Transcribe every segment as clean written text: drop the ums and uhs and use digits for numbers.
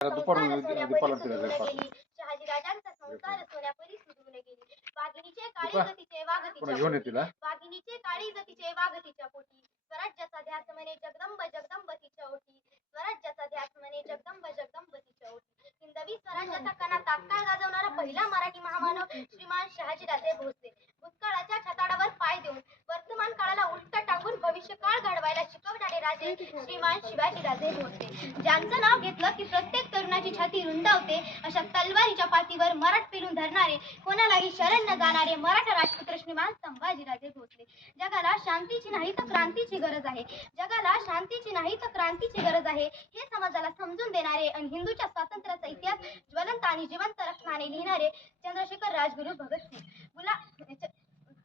संसार सोन्यापरी सुधून गेली, शहाजीराजांचा संसार सोन्यापरी सुधून गेली. वाघिणीचे काळी गतीचे वाघिणीचे काळी गतीचे वाघतीच्या पोटी. स्वराज्याचा ध्यास म्हणे जगदंब जगदंब तिच्या ओठी. स्वराज्याचा ध्यास म्हणे जगदंब जगदंब तिच्या ओठी. हिंदवी स्वराज्याचा कणा तात्काळ गाजवणारा पहिला मराठी महामानव श्रीमान शहाजीराजे भोसले. भूतकाळाच्या छताडावर पाय देऊन वर्तमान काळाला उलट टाकून भविष्यकाळ घडवायला शिकवणारे राजे श्रीमान शिवाजीराजे भोसले. ज्यांचं नाव घेतलं की प्रत्येक तरुणाची छाती रुंदावते, अशा तलवारीच्या पातीवर मराठ पेलून धरणारे, कोणालाही शरण न जाणारे मराठा राजपुत्र श्रीमान संभाजीराजे भोसले. जगाला शांतीची नाही तर क्रांतीची गरज आहे. जगाला शांतीची नाही तर क्रांतीची गरज आहे हे समाजाला समजून देणारे आणि हिंदूच्या स्वातंत्र्याचा इतिहास ज्वलंत आणि जिवंत रखणारे लिहिणारे चंद्रशेखर राजगुरू भगतसिंग.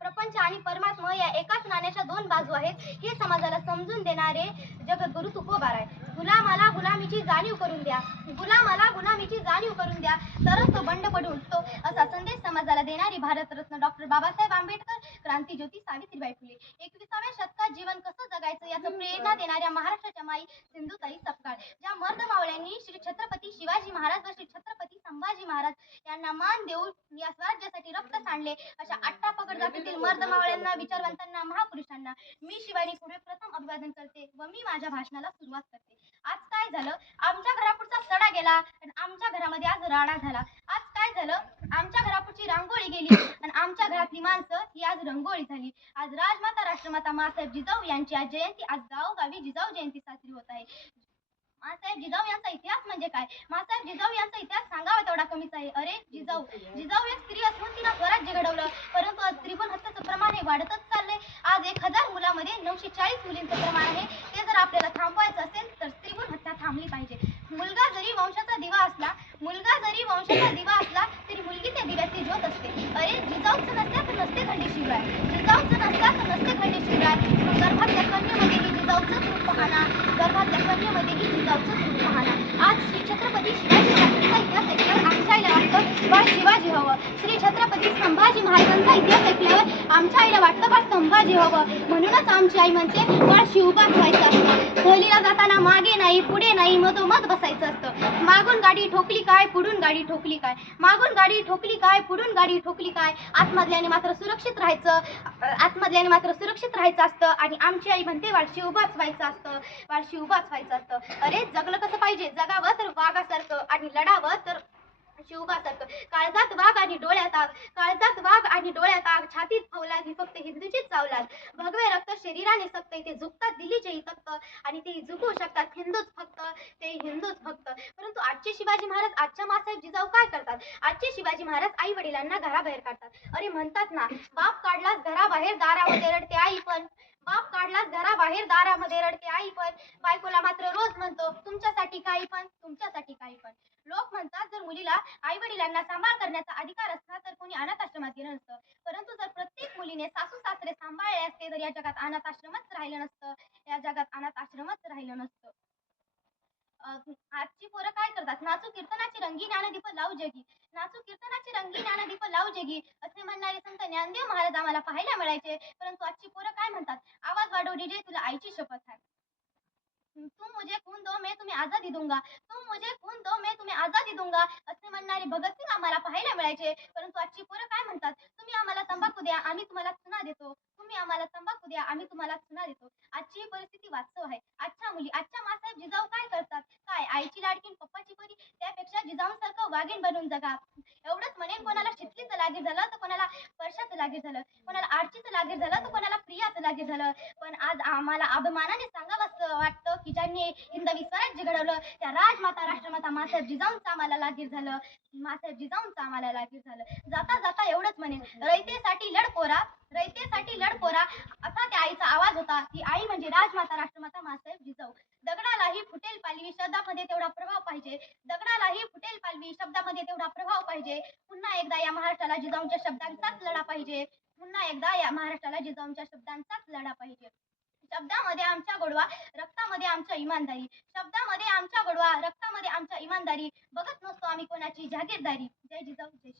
प्रपंच आणि परमात्मा या एकाच नाण्याच्या दोन बाजू आहेत हे समाजाला समजून देणारे जगद्गुरु तुकोबाराय. गुलामाला गुलामीची जाणीव करून द्या, गुलामाला गुलामीची जाणीव करून द्या, तरच तो बंड पडून उठतो, असा संदेश समाजाला देणारी भारतरत्न डॉक्टर बाबासाहेब आंबेडकर, क्रांतिज्योती सावित्रीबाई फुले. 21व्या शतकात जीवन कसं जगायचं याचं प्रेरणा देणाऱ्या महाराष्ट्राच्या माई सिंधुताई सपकाळ. ज्या मर्दमावळ्यांनी श्री छत्रपती शिवाजी महाराज व श्री छत्रपती संभाजी महाराज यांना मान देऊन या स्वराज्यासाठी रक्त सांडले, अशा आट्टापगड जातीतील मर्दमावळ्यांना, विचारवंतांना, महापुरुषांना मी शिवानी पुढे प्रथम अभिवादन करते व मी माझ्या भाषणाला सुरुवात करते. आज काय झालं, आमच्या घरापुढचा सडा गेला आणि आमच्या घरामध्ये आज राडा झाला. आज काय झालं, आमच्या घरापुढची रांगोळी गेली आणि आमच्या घरातली माणसं ही आज रंगोळी झाली. आज राजमाता राष्ट्रमाता मासाहेब जिजाऊ यांची आज जयंती. आज गावोगावी जिजाऊ जयंती साजरी होत आहे. मासाहेब जिजाऊ यांचा इतिहास म्हणजे काय, मासाहेब जिजाऊ यांचा इतिहास सांगावा तेवढा कमीच आहे. अरे जिजाऊ एक स्त्री असून तिनं स्वराज्य घडवलं, परंतु आज स्त्रीभ्रूण हत्याचं प्रमाण हे वाढतच चाललंय. आज 1000 मुलामध्ये 940 मुलींचं प्रमाण आहे. ते जर आपल्याला थांबवायचं असेल तर स्त्रीभ्रूण हत्या थांबली पाहिजे. मुलगा जरी वंशाचा दिवा असला तरी मुलगी त्या दिव्याची ज्योत असते. अरे जिजाऊचं नसल्या तर नसते खंडेशिवराय, जिजाऊचं नसल्या तर नसते खंडेशिवराय. गर्भातल्या कन्येमध्येही जिजाऊचंच रूप पाहणा, गर्भातल्या कन्येमध्येही जिजाऊचंच रूप पाहणा. आज श्री छत्रपती शिवाजी महाराजांचा इतिहास ऐकल्यावर आमच्या आईला वाटतं बाळ शिवाजी हवं. श्री छत्रपती संभाजी महाराजांचा इतिहास ऐकल्यावर आमच्या आईला वाटतं बाळ संभाजी हवं. म्हणूनच आमची आई म्हणते बाळ शिवबाच व्हायचं असतं. सहलीला जाताना मागे नाही पुढे नाही मधोमध बसायचं असतं. मागून गाडी ठोकली काय, पुढून गाडी ठोकली काय, मागून गाडी ठोकली काय, पुढून गाडी ठोकली काय, आतमधल्याने मात्र सुरक्षित राहायचं, असतं. आणि आमची आई म्हणते बाळ शिवबाच व्हायचं असतं, बाळ शिवबाच व्हायचं असतं. अरे जगलं कसं पाहिजे, जगावं तर वाघासारखं आणि लढावं तर शिवबासारखं. काळजात वाघ आणि डोळ्यात आग, काळजात वाघ आणि डोळ्यात आग, छातीत फौलाद ही फक्त हिंदूचीच चावलाद. भगवे रक्त शरीराने सक्त, ते झुकतात दिल्लीचेही तख्त आणि तेही झुकू शकतात हिंदूच फक्त, ते हिंदूच फक्त. परंतु आजचे शिवाजी महाराज, आजच्या मासाहेब जिजाऊ काय करतात, आजचे शिवाजी महाराज आई वडिलांना घराबाहेर काढतात. अरे म्हणतात ना, बाप काढलास घराबाहेर दारामध्ये रडते आई पण, बाप काढलास घराबाहेर दारामध्ये रडते आई पण, बायकोला मात्र रोज म्हणतो तुमच्यासाठी काही पण, तुमच्यासाठी काही पण. लोक म्हणतात जर मुलीला आई वडिलांना सांभाळ करण्याचा अधिकार असता तर कोणी अनाथ आश्रमात गेलं नसतं. परंतु जर प्रत्येक मुलीने सासू सासरे सांभाळले असते तर या जगात अनाथ आश्रमच राहिलं नसतं, या जगात अनाथ आश्रमच राहिलं नसतं. आजची पोरं काय करतात, नाचू कीर्तनाची रंगी ज्ञानदीप लावू जगी, नाचू कीर्तनाची रंगी ज्ञानदीप लावू जगी असे म्हणणारे संत ज्ञानदेव महाराज आम्हाला पाहायला मिळायचे. परंतु आजची पोरं काय म्हणतात, आवाज वाढव डीजे तुला आईची शपथ आहे, तुम मुझे खून दो मैं तुम्हें आजादी दूंगा, तुम मुझे खून दो मैं तुम्हें आजादी दूंगा असे म्हणणारे भगतसिंग आम्हाला पाहायला मिळायचे. परंतु आजची पोरं काय म्हणतात, तुम्ही आम्हाला तंबाखू द्या आम्ही तुम्हाला चुना देतो, तुम्ही आम्हाला तंबाखू द्या आम्ही तुम्हाला चुना देतो. आजची परिस्थिती वास्तव आहे. आजच्या मुली, आजच्या मासाहेब जिजाऊ काय करतात, काय आईची लाडकीन पप्पाची परी, त्यापेक्षा जिजाऊंसारखं वाघीण बनून जगा. एवढंच म्हणेन, कोणाला शितलीचं लागीर झालं तर कोणाला परशाचं लागीर झालं, कोणाला आरचीचं लागीर झालं तर कोणाला प्रियाचं लागीर झालं. पण आज आम्हाला अभिमानाने सांगावंसं वाटतं की ज्यांनी हिंदवी स्वराज्य घडवलं त्या राजमाता राष्ट्रमाता मासाहेब जिजाऊंचं आम्हाला लागीर झालं, मासाहेब जिजाऊंचं आम्हाला लागीर झालं. जाता जाता एवढंच म्हणेन, रयतेसाठी लढ पोरा, रयतेसाठी लढ पोरा असा त्या आईचा आवाज होता. ती आई म्हणजे राजमाता राष्ट्रमाता मासाहेब जिजाऊ. दगडालाही फुटेल पालवी शब्दामध्ये तेवढा प्रभाव पाहिजे, दगडालाही फुटेल पालवी शब्दामध्ये तेवढा प्रभाव पाहिजे. पुन्हा एकदा या महाराष्ट्राला जिजाऊंच्या शब्दांचाच लढा पाहिजे, पुन्हा एकदा या महाराष्ट्राला जिजाऊंच्या शब्दांचाच लढा पाहिजे. शब्दामध्ये आमच्या गोडवा, रक्तामध्ये आमच्या इमानदारी, शब्दामध्ये आमच्या गोडवा, रक्तामध्ये आमच्या इमानदारी, बघत नसतो आम्ही कोणाची जागीरदारी. जय जिजाऊ जय